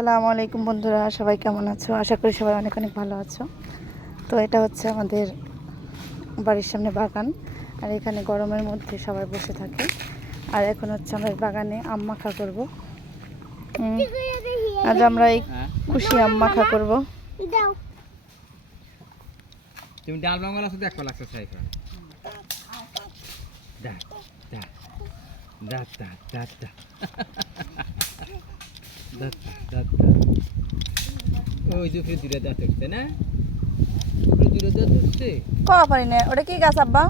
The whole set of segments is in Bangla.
আসসালামু আলাইকুম বন্ধুরা, সবাই কেমন আছো? আশা করি সবাই অনেক অনেক ভালো আছো। তো এটা হচ্ছে আমাদের বাড়ির সামনে বাগান, আর এখানে গরমের মধ্যে সবাই বসে থাকে। আর এখন হচ্ছে আমরা বাগানে আম মাখা করবো। আজ আমরা এই খুশি আম মাখা করবো। তুমি ডাল বাংলা আছে দেখো লাগছে সাইকেল দা দা দা দা দা দা দা দা দা ওই যে ফিরে দা দেখতে না ফিরে দা দেখতে করা পারি না। ওটা কি গাছ আব্বা?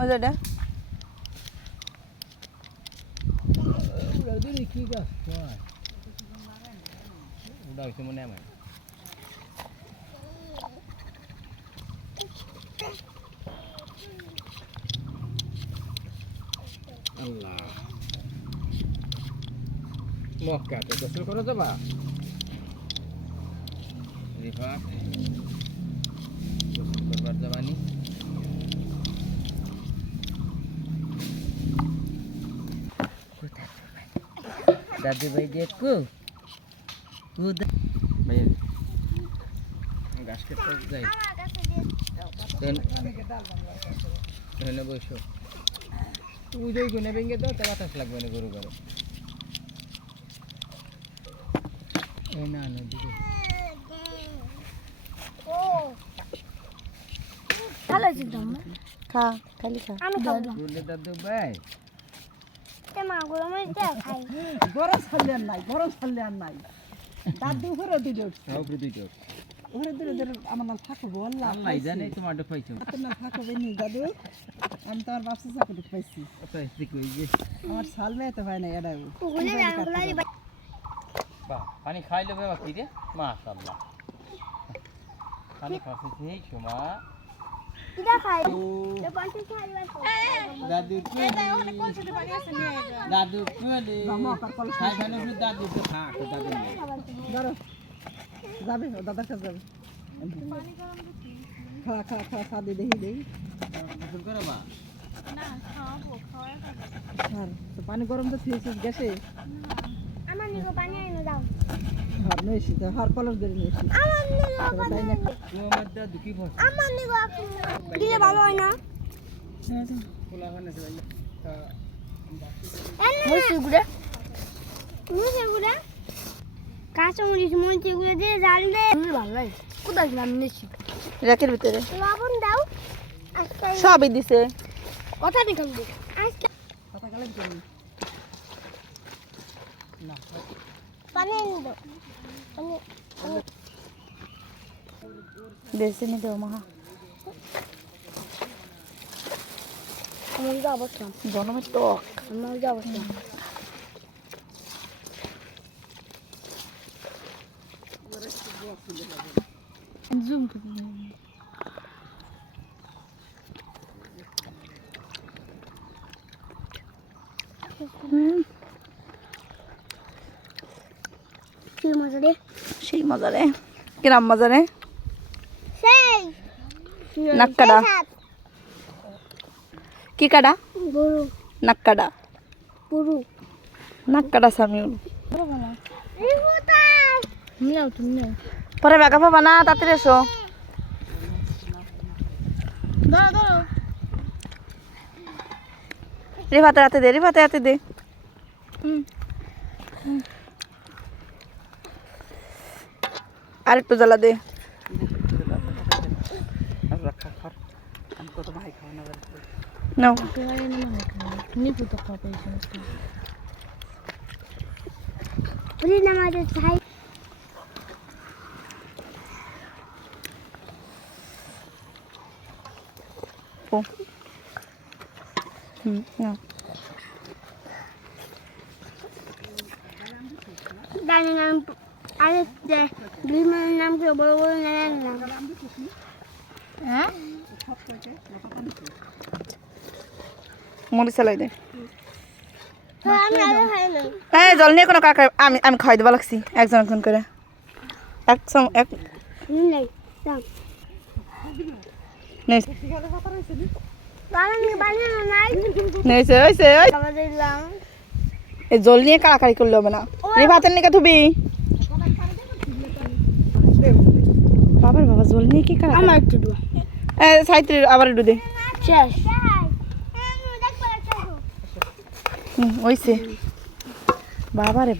ওই যে ওটা দিদি কি গাছ ওটা হচ্ছে মনে আমার আল্লাহ মক্কা তো গোসল করে যাবা রিফাত গোসল করবার যাবানি দাদু ভাই দেখো ভাই গাছ কেটে যাই তাহলে বসো তুই যাই গুনে ভেঙে দাও তা বাতাস লাগবে না গরু ঘরে না না দিদি খালি খা দাদু ভাই গরম ছাড়লে আর নাই দাদু ঘরে দিল ওরে দিলে আমার নাম থাকবো আল্লাহ জানে তোমার পাইছো না থাকবে নি দাদু আমি তো আমার বাপসা চাকরি পাইছি আমার সাল মেয়ে তো হয় না এটাও পানি খাইলে বাবা কি রে মাশাআল্লাহ পানি খাচ্ছি এই সময় দাদু দাদু দাদু তো থাক দাদু যাবে দাদার কাছে যাবে খাওয়া খা দেখি পানি গরম তো খেয়েছিস গ্যাসে কলর ধরে নিয়েছি ভালো হয় না কাঁচামরিচ মরিচ এগুলো দিয়ে জাল দে ভালো লাগে কোথায় আমি নিচ্ছি র্যাকের ভিতরে লবণ দাও সবই দিছে কথা নিকাল দে আজকে কথা গেলে না পানি এনে দাও পানি বেশি নি দেও মা আমি যাবো তো গরমের টক আমি যাবো তো জুম করে সেই মজা রে কিরাম মজা রে নাক্কাডা কি কাডা গরু নাক্কাডা গরু নাক্কাডা সামিউল নাও তুমি নাও পরে বাগা পাবা না তাড়াতাড়ি এসো ধরো রিফাতে হাতে দে আর একটু জ্বালা দে নাও নামাজের চাই নাও ডাইনিং নাম আরে দে দুই মানের নাম কি বড় বড় নাম হ্যাঁ মুড়ি চালাই দে আমি আগে খাই না হ্যাঁ জল নিয়ে কোনো কাকা আমি খাওয়াই দেবা লাগছি একজন করে এক নাই দাও নেই বানানি বানানো নাই নেইছে খাবার দিলাম এই জল নিয়ে কাড়াকাড়ি করলে হবে না রিফাতের নিকে থুবি বাবার বাবা জল নিয়ে কি করা আমার একটু দু সাইত্রী আবার একটু দে শেষ ওইছে বাবা রে